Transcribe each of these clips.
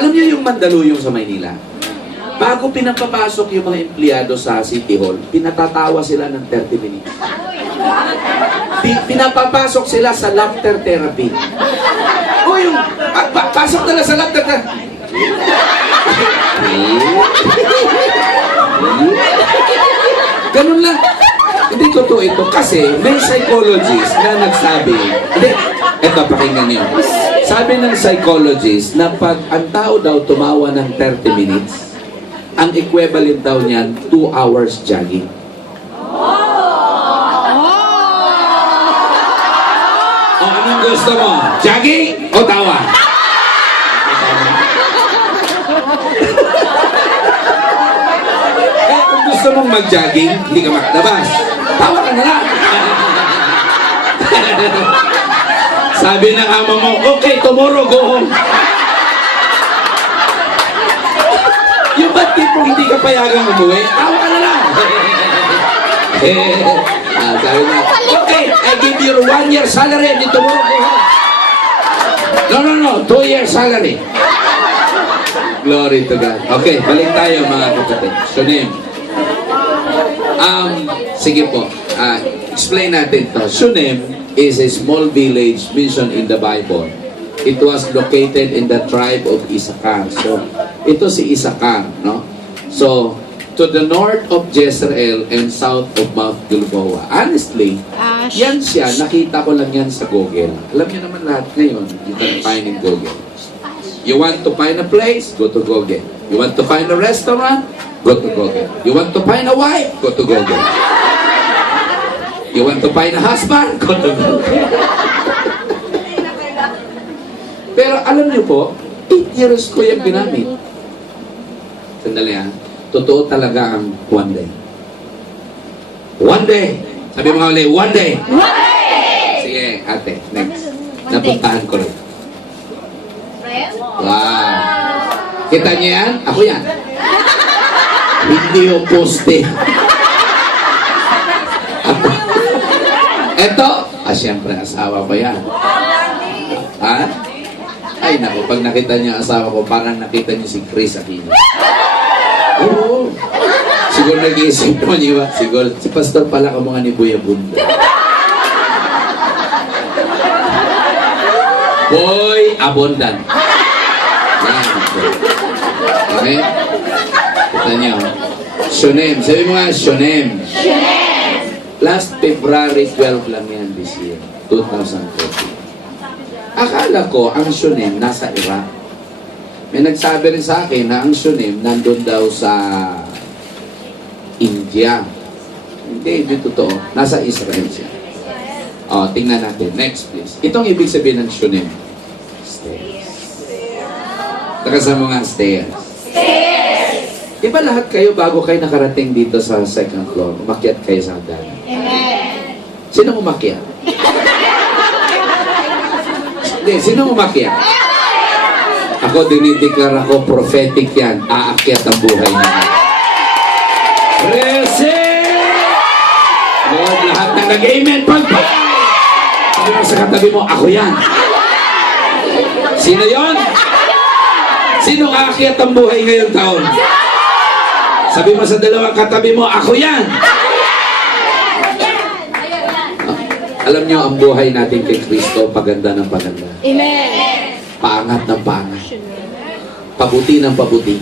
Alam niyo yung Mandaluyong sa Maynila? Bago pinapapasok yung mga empleyado sa City Hall, pinatatawa sila ng 30 minutes. Pinapapasok sila sa laughter therapy. O yung, pasok nila sa laughter therapy. Ganun lang. Hindi totoo ito kasi may psychologist na nagsabi, hindi, eto pakinggan niyo. Sabi ng psychologist na pag ang tao daw tumawa ng 30 minutes, ang equivalent daw niyan 2 hours jogging. O anong gusto mo? Jogging o tawa? Kaya kung gusto mong mag-jogging, hindi ka makalabas. Tawa ka na lang. Sabi ng ama mo, okay, tomorrow go home. Yung ba't tipong hindi ka payagang umuwi, tawa ka na lang. Sabi na, okay, I give you 1 year salary and tomorrow go home. No, 2 year salary. Glory to God. Okay, balik tayo mga kapatid. Shunem. Sige po, explain natin to. Shunem is a small village mentioned in the Bible. It was located in the tribe of Issachar. So, ito si Issachar, no? So, to the north of Jezreel and south of Mount Gilboa. Honestly, yan siya, nakita ko lang yan sa Google. Alam niyo naman lahat ngayon, you can find in Google. You want to find a place? Go to Google. You want to find a restaurant? Go to Google. You want to find a wife? Go to Google. You want to find a husband? Go to Google. Pero alam niyo po, 8 years ko yung ginamit. Sandali ha. Totoo talaga ang one day. One day. Sabi mga ulit, one day. One day! Sige, ate, next. Napuntahan ko rin. Wow. Kita niyo yan? Ako yan. Hindi yung poste. Eto, siyempre, asawa ko yan. Ha? Ay, naku, pag nakita niyo ang asawa ko, parang nakita niyo si Chris Aquino. Oo. Siguro nag-iisip mo niyo ba? Siguro, si Pastor pala ka mga ni Buya Bunda. Boy Abundant. Yan. Okay? Kita niyo. Shunem. Sabi mo nga, Shunem. Shunem! Last February 12 lang yan this year. 2014. Akala ko ang Shunem nasa Iraq. May nagsabi rin sa akin na ang Shunem nandun daw sa India. Hindi totoo. Nasa Israel siya. O, tingnan natin. Next, please. Itong ibig sabihin ng Shunem. Stairs. Nakasama nga stairs. Stairs! Di ba lahat kayo bago kayo nakarating dito sa second floor, umakyat kayo sa hagdanan? Amen! Sino umakyat? Hindi, sino umakyat? Ako dinideklara ko, prophetic yan. Aakyat ang buhay niya. Receive! Lord, lahat na nag-amen. Pagpag! Sabi mo sa katabi mo, ako yan. Sino yon? Sino aakyat ang buhay ngayong taon? Sabi mo sa dalawang katabi mo, ako yan. Alam niyo, ang buhay natin kay Kristo, paganda ng paganda. Amen! Paangat ng paangat. Pabuti ng pabuti.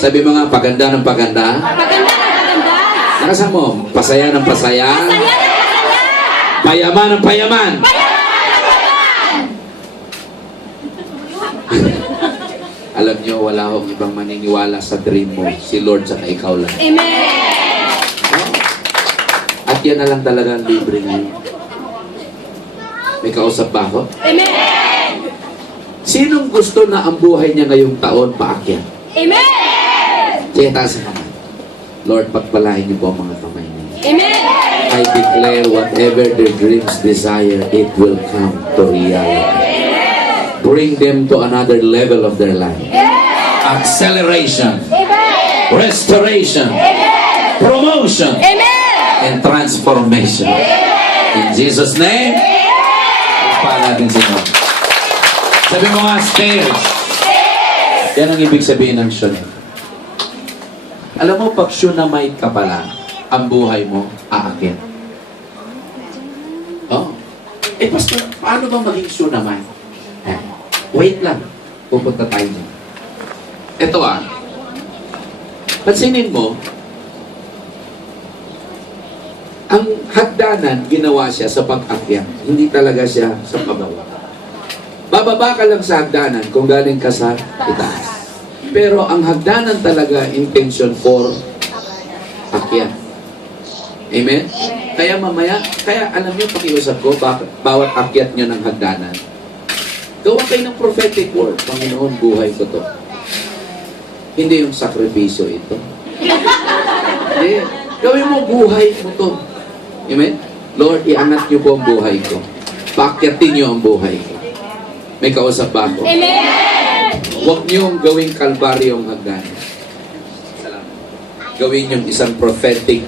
Sabi mo nga, paganda ng paganda. Paganda! Nakasama mo, pasaya ng pasaya. Payaman ng payaman. Alam niyo, wala akong ibang maniniwala sa dream mo. Si Lord sa ikaw lang. Amen! At yan na lang talaga ang libre niyo. May kausap ba ako? Amen! Sinong gusto na ang buhay niya ngayong taon paakyat? Amen! Kaya taas ang kamay. Lord, pagpalain niyo po ang mga kamay niyo. Amen! I declare whatever their dreams desire, it will come to reality. Bring them to another level of their life. Acceleration. Amen! Restoration. Amen! Promotion. Amen! And transformation. In Jesus' name, pa natin sino. Sabi mo nga, stairs. Yan ang ibig sabihin ng Shunem. Alam mo, pag Shunammite ka pala, ang buhay mo aakyat. Oh. Pastor, paano ba maging Shunammite? Wait lang. Pupunta tayo dyan. Ito pansinin mo, ang hagdanan, ginawa siya sa pag-akyat. Hindi talaga siya sa pababa. Bababa ka lang sa hagdanan kung galing ka sa itaas. Pero ang hagdanan talaga, intention for akyat. Amen? Kaya mamaya, alam niyo, pakiusap ko, bawat akyat niyo ng hagdanan, gawa kayo ng prophetic word. Panginoon, buhay ko to. Hindi yung sakripisyo ito. Hindi. Gawin mo, buhay mo to. Amen? Lord, iangat niyo po ang buhay ko. Paakyatin niyo ang buhay ko. May kausap ba ako? Amen! Huwag niyong gawing kalbaryong hagdanan. Salamat. Gawin yung isang prophetic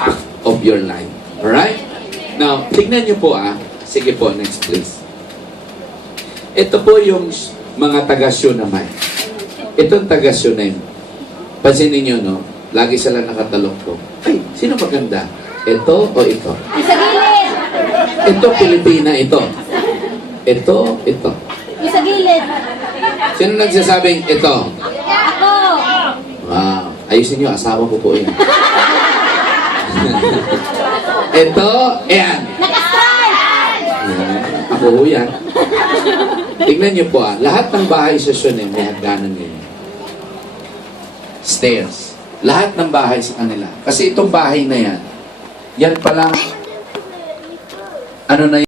act of your life. Alright? Now, tignan niyo po Sige po, next please. Ito po yung mga taga-Shunammite. Itong taga-Shunem. Pansinin niyo, no? Lagi sila nakatalok ko. Ay, sino maganda? Ito o ito? Sa gilid! Ito, Pilipina, ito. Ito. Sa gilid! Sino nagsasabing ito? Ako! Wow. Ayusin niyo, asawa ko po yan. Ito, ayan. Naka-strike! Ako ho yan. Tignan niyo po lahat ng bahay sa Shunem may hagdanan ngayon. Stairs. Lahat ng bahay sa kanila. Kasi itong bahay na yan pa lang, ano na